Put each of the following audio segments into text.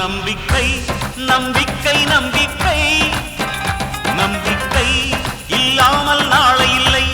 நம்பிக்கை நம்பிக்கை நம்பிக்கை நம்பிக்கை இல்லாமல் நாளை இல்லை.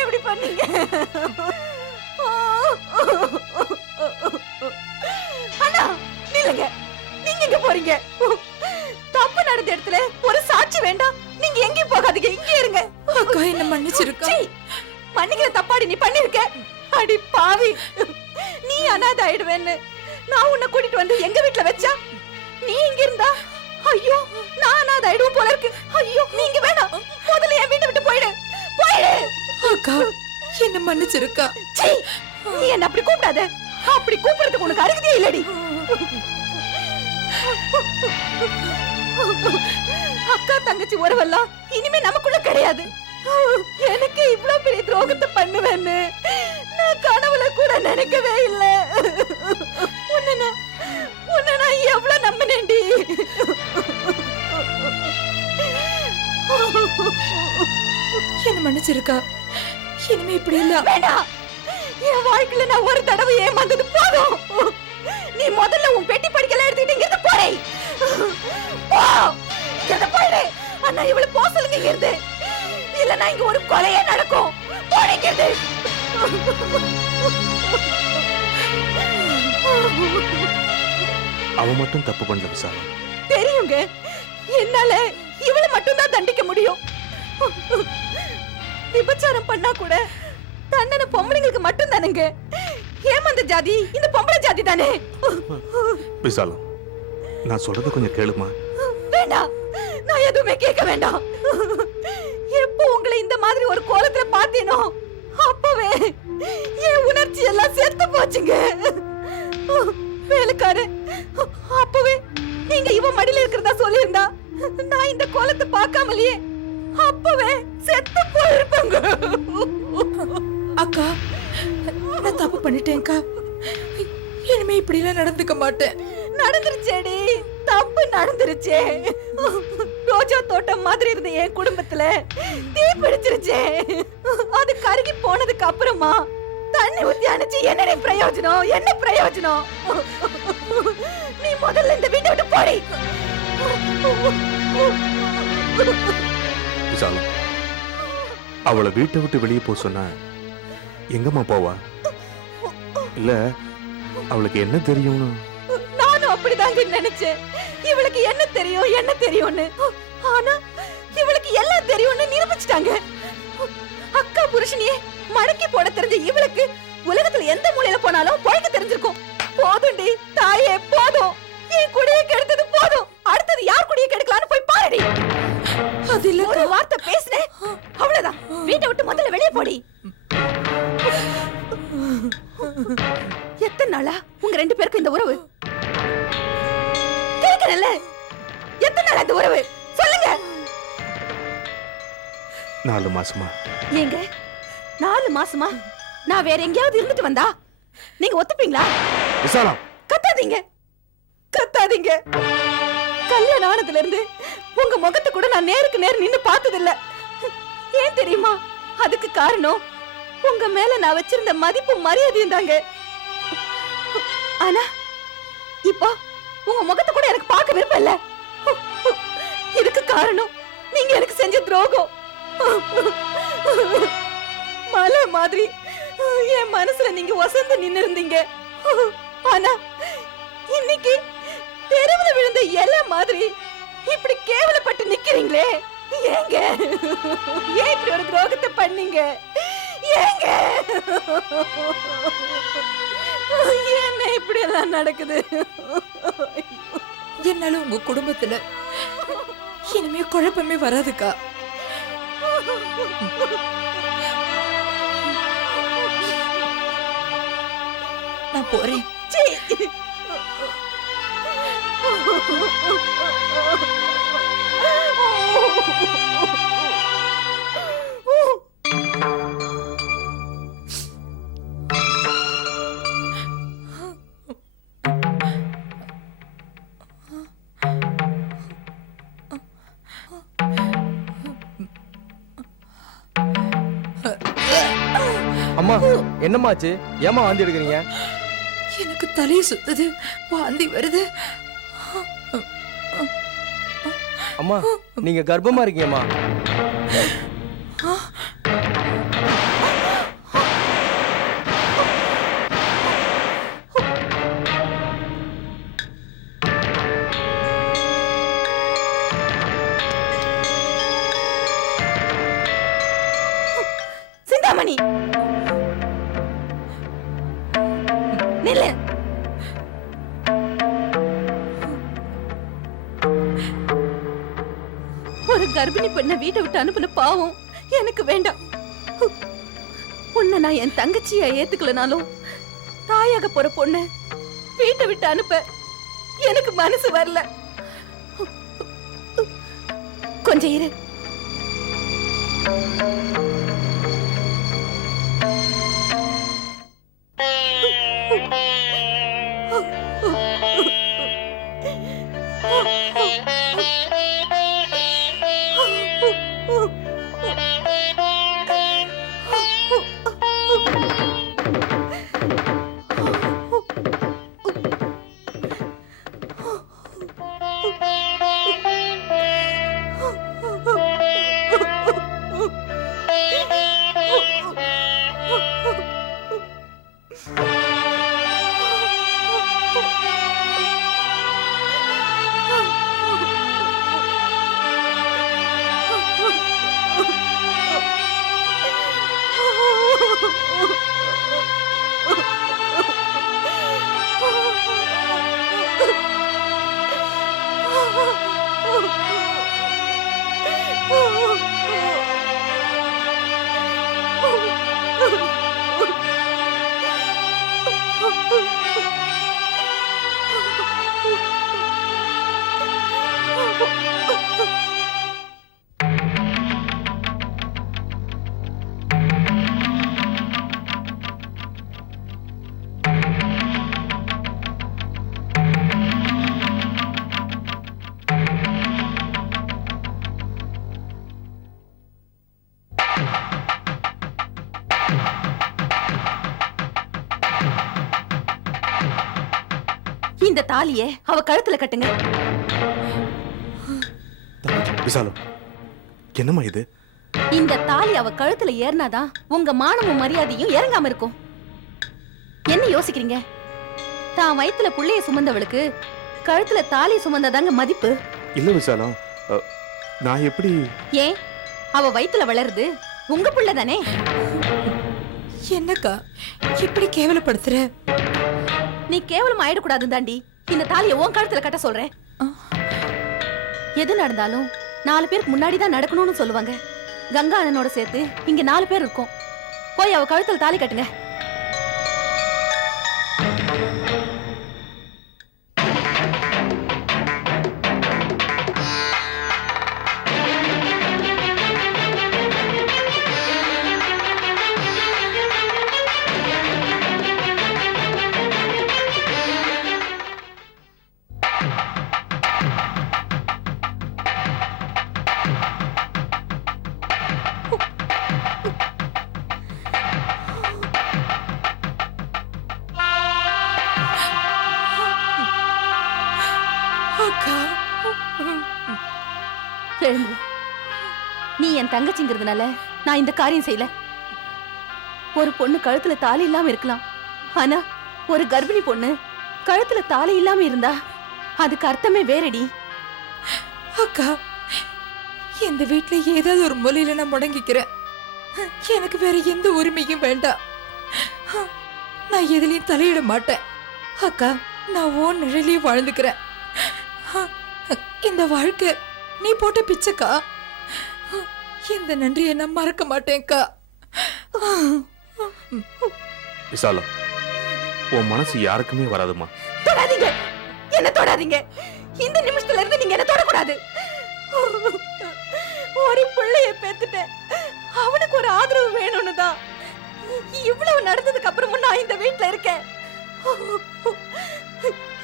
எப்படி பண்ணீங்க? அண்ணா நில்லுங்க. நீங்க எங்க போறீங்க? தப்பு நடந்த இடத்துல ஒரு சாட்சி வேண்டாம். நீங்க எங்கேயும் போகாதீங்க, இங்கே இருங்க. அக்கா என்ன மன்னிச்சிருக்கா? மன்னிக்கிற தப்பாடி நீ பண்ணிருக்க. அடி பாவி, நீ அனாதை ஆயிடுவேன்னு நான் உன்னை கூட்டிட்டு வந்து எங்க வீட்டுல வச்சா நீ இங்க இருந்தா ஐயோ நான் அனாதை ஆயிடுவோம் போல இருக்கு. ஐயோ நீங்க வேணாம், முதல்ல என் வீட்டை விட்டு போயிடு போயிடு. அக்கா என்ன மன்னிச்சிருக்கா? நீ என்ன அப்படி கூப்பிடாத. அப்படி கூப்பிடுறதுக்கு உனக்கு அருகதையே இல்லடி. அக்கா தங்கச்சி உறவெல்லாம் இனிமே நமக்குள்ள கிடையாது. எனக்கு இவ்வளவு பெரிய துரோகத்தை பண்ணுவேன்னு நான் கனவுல கூட நினைக்கவே இல்லை. உன்னை நான் எவ்வளவு நம்பினேன்டி. என்ன மன்னிச்சிருக்கா? இனிமே இப்படி இல்ல. வேண்டாம், என் வாழ்க்கையில நான் ஒரு தடவை ஏமாந்தது போதும். நீ முதல்ல உன் பெட்டி படிக்கலாம் எடுத்துக்கிட்டு இங்க இருந்து போறே. இங்க போயிடு. அண்ணா இவ்வளவு போ சொல்லுங்க இங்க இருந்து. இல்லன்னா இங்க ஒரு கொலையே நடக்கும். போடிக்கிறது. அவன் மட்டும் தப்பு பண்ணல விசாலம். தெரியுங்க, என்னால இவளை மட்டும் தான் தண்டிக்க முடியும். விபச்சாரம் பண்ணா கூட தண்டனை பொம்பளைங்களுக்கு மட்டும் தானுங்க. ஏமாந்த ஜாதி இந்த பொம்பளை ஜாதி தானே. விசாலம், நான் சொல்றது கொஞ்சம் கேளுமா? வேண்டாம், நான் எதுவுமே கேட்க வேண்டாம். எப்போ உங்களை இந்த மாதிரி ஒரு கோலத்துல பார்த்தேனோ அப்பவே என் உணர்ச்சி எல்லாம் செத்து போச்சுங்க. வேலைக்காரு அப்பவே நீங்க இவ மடியில இருக்கிறதா சொல்லியிருந்தா நான் இந்த கோலத்தை பார்க்காமலேயே அப்பவே செத்து போயிருப்பேங்க. அக்கா நான் தப்பு பண்ணிட்டேன்க்கா. இனிமே இப்படி எல்லாம் நடந்துக்க மாட்டேன். நடந்துருச்சேடி, தப்பு நடந்துருச்சே. ரோஜா தோட்டம் மாதிரி இருந்த என் குடும்பத்துல தீ பிடிச்சிருச்சே. அது கருகி போனதுக்கு அப்புறமா தண்ணி ஊத்தி அணைச்சு என்ன பிரயோஜனம்? என்ன பிரயோஜனம்? நீ முதல்ல இந்த வீட்டை விட்டு போடி. விசாலம், அவளை வீட்டை விட்டு வெளியே போக சொன்ன எங்கம்மா போவா? இல்ல அவளுக்கு என்ன தெரியும்னு? நானும் அப்படிதாங்க நினைச்சேன். இவளுக்கு என்ன தெரியும் என்ன தெரியும்னு. ஆனா இவளுக்கு எல்லாம் தெரியும்னு நிரூபிச்சிட்டாங்க. அக்கா புருஷனையே மடக்கி போட தெரிஞ்ச இவளுக்கு உலகத்துல எந்த மூலையில போனாலும் பொழைக்க தெரிஞ்சிருக்கும். போதும்டி தாயே, போதும். என் குடியை கெடுத்தது போதும். அடுத்தது யார் குடியை கெடுக்கலான்னு போய் பாருடி. அது இல்ல, ஒரு வார்த்தை பேசுனேன் அவ்வளவுதான். வீட்டை விட்டு முதல்ல வெளியே போடி. எத்தனை நாளா உங்க ரெண்டு பேருக்கு இந்த உறவு? கேட்கறல்ல, எத்தனை நாளா இந்த உறவு சொல்லுங்க. 4 மாசமா. ஏங்க 4 மாசமா நான் வேற எங்கேயாவது இருந்துட்டு வந்தா நீங்க ஒத்துப்பீங்களா? விசாலம், கத்தாதீங்க கத்தாதீங்க. கல்யாணம் ஆனதுல இருந்து உங்க முகத்தை கூட நான் நேருக்கு நேர் நின்னு பார்த்தது இல்ல. ஏன் தெரியுமா? அதுக்கு காரணம் உங்க மேல நான் வச்சிருந்த மதிப்பு மரியாதையும் தாங்க. ஆனா இப்போ உங்க முகத்தை கூட எனக்கு பார்க்க விருப்பம் இல்ல. இதுக்கு காரணம் நீங்க எனக்கு செஞ்ச துரோகம். மலை மாதிரி என் மனசுல நீங்க வசந்து நின்னு இருந்தீங்க. ஆனா இன்னைக்கு தெருவுல விழுந்த இலை மாதிரி இப்படி கேவலப்பட்டு நிக்கிறீங்களே ஏங்க? ஏன் இப்படி ஒரு துரோகத்தை பண்ணீங்க? ஏங்க என்ன இப்படி எல்லாம் நடக்குது? என்னால உங்க குடும்பத்துல இனிமே குழப்பமே வராதுக்கா. நான் போறேன். அம்மா என்னம்மாச்சு? ஏமா வாந்தி எடுக்கிறீங்க? எனக்கு தலையை சுத்துது, வாந்தி வருது. அம்மா நீங்க கர்ப்பமா இருக்கீங்கம்மா. சிந்தாமணி நில்லு. ஒரு கர்ப்பிணி பெண்ணை வீட்டை விட்டு அனுப்புன பாவம் எனக்கு வேண்டாம். உன்னை நான் என் தங்கச்சியா ஏத்துக்கலனாலும் தாயாக போற பொண்ணு வீட்டை விட்டு அனுப்ப எனக்கு மனசு வரல. கொஞ்சம் இரு. இந்த தாலியை அவ கழுத்துல கட்டுங்க. விசாலம் என்னம்மா இது? இந்த தாலி அவ கழுத்துல ஏறினாதான் உங்க மானமும் மரியாதையும் இறங்காம இருக்கும். என்ன யோசிக்கிறீங்க? தான் வயித்துல புள்ளைய சுமந்தவளுக்கு கழுத்துல தாலி சுமந்ததாங்க மதிப்பு. இல்ல விசாலம், நான் எப்படி? ஏன் அவ வயித்துல வளருது உங்க புள்ள தானே. என்னக்கா இப்படி கேவலப்படுத்துற? நீ கேவலம் ஆயிடக்கூடாது தாண்டி இந்த தாலியை உன் கழுத்துல கட்ட சொல்றேன். எது நடந்தாலும் 4 பேருக்கு முன்னாடி தான் நடக்கணும்னு சொல்லுவாங்க. கங்கா அண்ணனோட சேர்த்து இங்க 4 பேர் இருக்கோம். போய் அவ கழுத்துல தாலி கட்டுங்க. எழுந்து. நீ என் தங்கச்சிங்கிறதுனால நான் இந்த காரியம் செய்யல. ஒரு பொண்ணு கழுத்துல தாலி இல்லாம இருக்கலாம், ஆனா ஒரு கர்ப்பிணி பொண்ணு கழுத்துல தாலி இல்லாம இருந்தா அதுக்கு அர்த்தமே வேறடி. அக்கா, இந்த வீட்ல ஏதாவது ஒரு மூலையில நான் முடங்கிக்கிறேன். எனக்கு வேற எந்த உரிமையும் வேண்டாம். நான் எதுலயும் தலையிட மாட்டேன். அக்கா, நான் ஓன் நிழலையே வாழ்ந்துக்கிறேன். இந்த வாழ்க்கை நீ போட்ட பிச்சைக்கா. இந்த நன்றியை நான் மறக்க மாட்டேன்க்கா. விசாலம், உன் மனசு யாருக்குமே வராதுமா. தொடாதீங்க, என்ன தொடாதீங்க. இந்த நிமிஷத்துல இருந்து நீங்க என்ன தொடக்கூடாது. ஒரு பிள்ளைய பெத்துட்டேன், அவனுக்கு ஒரு ஆதரவு வேணும்னு தான் இவ்வளவு நடந்ததுக்கு அப்புறமும் நான் இந்த வீட்ல இருக்கேன்.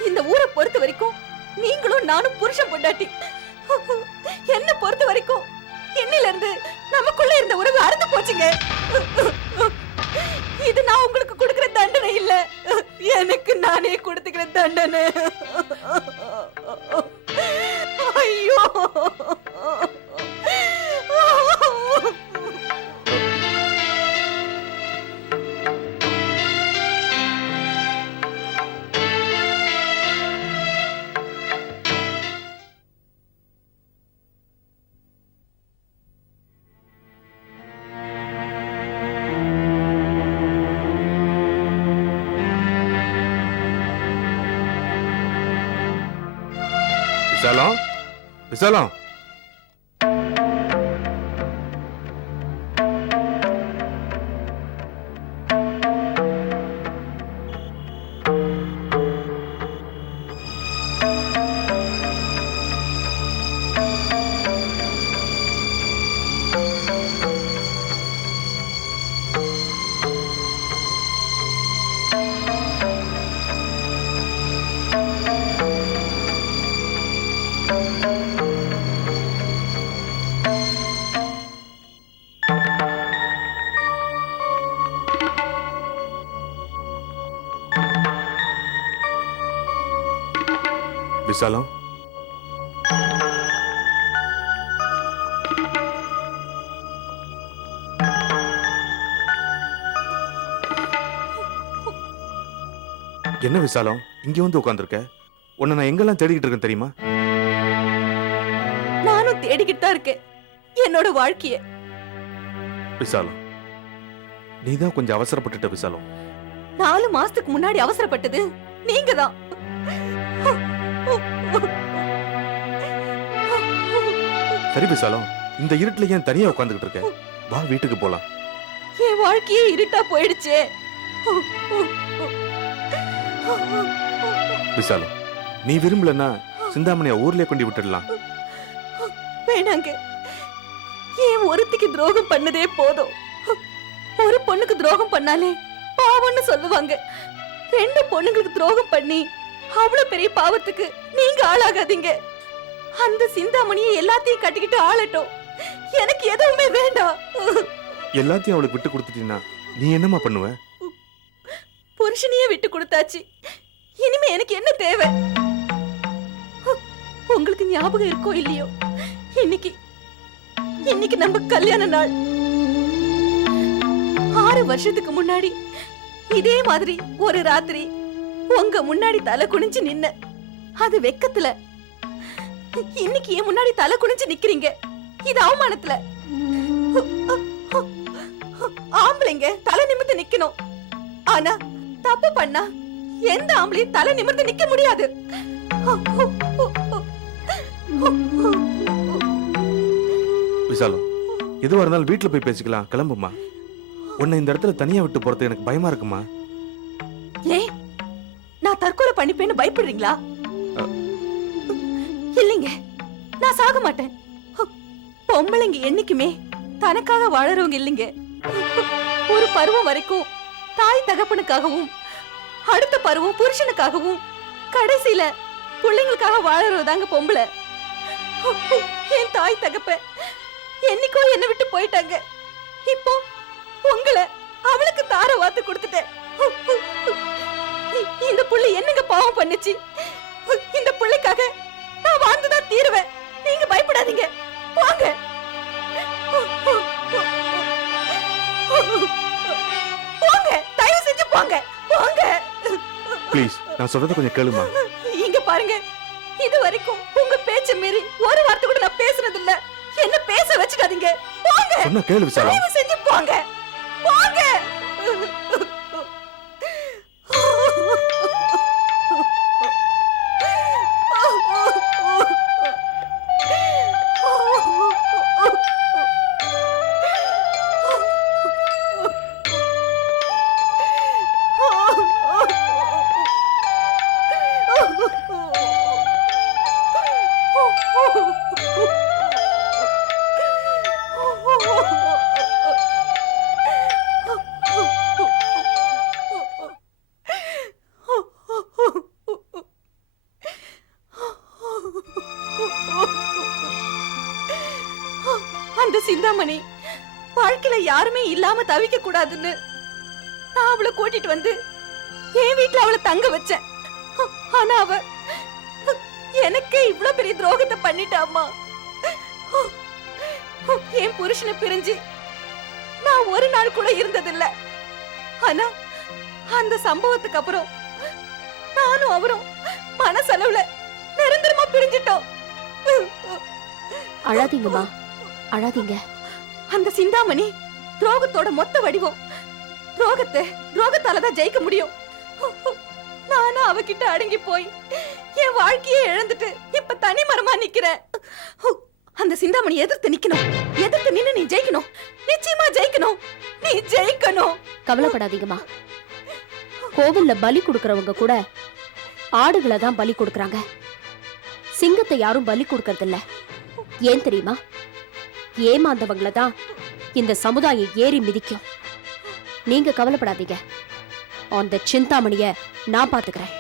இந்த ஊரை பொறுத்த வரைக்கும் நீங்களும் நானும் புருஷன் பொண்டாட்டி. என்ன பொறுத்த வரைக்கும் என்னில இருந்து நமக்குள்ள இருந்த உறவு அறுந்து போச்சுங்க. இது நான் உங்களுக்கு கொடுக்கிற தண்டனை இல்ல, எனக்கு நானே கொடுத்துக்கிற தண்டனை. ஐயோ, விசாலம், விசாலம். விசாலம், என்ன விசாலம் இங்க வந்து உட்கார்ந்திருக்க? உன்னை நான் எங்கெல்லாம் தேடிக்கிட்டு இருக்கேன் தெரியுமா? நானும் தேடிக்கிட்டு தான் இருக்கேன் என்னோட வாழ்க்கைய. விசாலம், நீதான் கொஞ்சம் அவசரப்பட்டுட்ட விசாலம். 4 மாசத்துக்கு முன்னாடி அவசரப்பட்டது நீங்க தான். சரி விசாலம், இந்த இருட்டுல ஏன் தனியா உட்கார்ந்துகிட்டு இருக்க? வா வீட்டுக்கு போலாம். என் வாழ்க்கையே இருட்டா போயிடுச்சே. விசாலம், நீ விரும்பலன்னா சிந்தாமணிய ஊர்லயே கொண்டு விட்டுடலாம். வேணாங்க, என் ஒருத்திக்கு துரோகம் பண்ணதே போதும். ஒரு பொண்ணுக்கு துரோகம் பண்ணாலே பாவம்னு சொல்லுவாங்க. 2 பொண்ணுங்களுக்கு துரோகம் பண்ணி அவ்வளவு பெரிய பாவத்துக்கு நீங்க ஆளாகாதீங்க. அந்த சிந்தாமணியை எல்லாத்தையும் கட்டிக்கிட்டு ஆளட்டும், எனக்கு எதுவுமே வேண்டாம். எல்லாத்தையும் அவளுக்கு விட்டு கொடுத்துட்டீங்கன்னா நீ என்னமா பண்ணுவ? புருஷனையே விட்டு கொடுத்தாச்சு, இனிமே எனக்கு என்ன தேவை? உங்களுக்கு ஞாபகம் இருக்கோ இல்லையோ, இன்னைக்கு நம்ம கல்யாண நாள். 6 வருஷத்துக்கு முன்னாடி இதே மாதிரி ஒரு ராத்திரி உங்க முன்னாடி தலை குனிஞ்சு நின்ன. அது வெக்கத்துல. இன்னைக்கு என் முன்னாடி தலை குனிஞ்சு நிக்கிறீங்க, இது அவமானத்துல. ஆம்பளைங்க தலை நிமிர்ந்து நிக்கணும், ஆனா தப்பு பண்ணா எந்த ஆம்பளையும் தலை நிமிர்ந்து நிக்க முடியாது. விசாலம், எதுவா இருந்தாலும் வீட்டுல போய் பேசிக்கலாம், கிளம்புமா. உன்னை இந்த இடத்துல தனியா விட்டு போறது எனக்கு பயமா இருக்குமா. ஏன் நான் தற்கொலை பண்ணிப்பேன்னு பயப்படுறீங்களா? இல்லைங்க, நான் சாக மாட்டேன். பொம்பளைங்க என்னைக்குமே தனக்காக வாழறவங்க இல்லைங்க. ஒரு பருவம் வரைக்கும் தாய் தகப்பனுக்காகவும், அடுத்த பருவம் புருஷனுக்காகவும், கடைசியில பிள்ளைங்களுக்காக வாழறதாங்க பொம்பளை. என் தாய் தகப்ப என்னைக்கோ என்ன விட்டு போயிட்டாங்க. இப்போ உங்களை அவளுக்கு தார வாத்து கொடுத்துட்டேன். இந்த புள்ளை என்னங்க பாவம் பண்ணுச்சு? இந்த புள்ளைக்காக நான் வாழ்ந்துதான் தீருவேன். நீங்க பயப்படாதீங்க, போங்க. போங்க, தயவு செஞ்சு போங்க, போங்க. ப்ளீஸ், நான் சொல்றத கொஞ்சம் கேளுமா. இங்க பாருங்க, இது வரைக்கும் உங்க பேச்ச மீறி ஒரு வார்த்தை கூட பேசாதீங்க. போங்க. சொன்ன கேளு விசாலம். தயவு செஞ்சு போங்க. போங்க. அந்த சிந்தாமணி வாழ்க்கையில யாருமே இல்லாம தவிக்க கூடாதுன்னு நான் அவளை கூட்டிட்டு வந்து என் வீட்டுல அவளை தங்க வச்சேன். ஆனா அவ எனக்கே இவ்வளவு பெரிய துரோகத்தை பண்ணிட்டாமா. என் புருஷனை பிரிஞ்சு நான் ஒரு நாள் கூட இருந்ததில்ல. ஆனா அந்த சம்பவத்துக்கு அப்புறம் நானும் அவரும் மனசளவுல நிரந்தரமா பிரிஞ்சிட்டோம். அழாதீங்கம்மா, அழாதீங்க. அந்த சிந்தாமணி துரோகத்தோட மொத்த வடிவம். துரோகத்தாலதான் ஜெயிக்க முடியும். நானும் அவகிட்ட அடங்கி போய் என் வாழ்க்கையை இழந்துட்டு இப்ப தனி மரமா நிக்கிறேன். அந்த சிந்தாமணி எதிர்த்து நிக்கணும். எதிர்த்து நின்னு நீ ஜெயிக்கணும். நிச்சயமா ஜெயிக்கணும். நீ ஜெயிக்கணும். கவலைப்படாதீங்கம்மா. கோவில்ல பலி கொடுக்கறவங்க கூட ஆடுகளை தான் பலி கொடுக்கறாங்க. சிங்கத்தை யாரும் பலி கொடுக்கறது இல்ல. ஏன் தெரியுமா? ஏமாந்தவங்கள தான் இந்த சமுதாயம் ஏறி மிதிக்கும். நீங்க கவலைப்படாதீங்க. அந்த சிந்தாமணிய நான் பாத்துக்கிறேன்.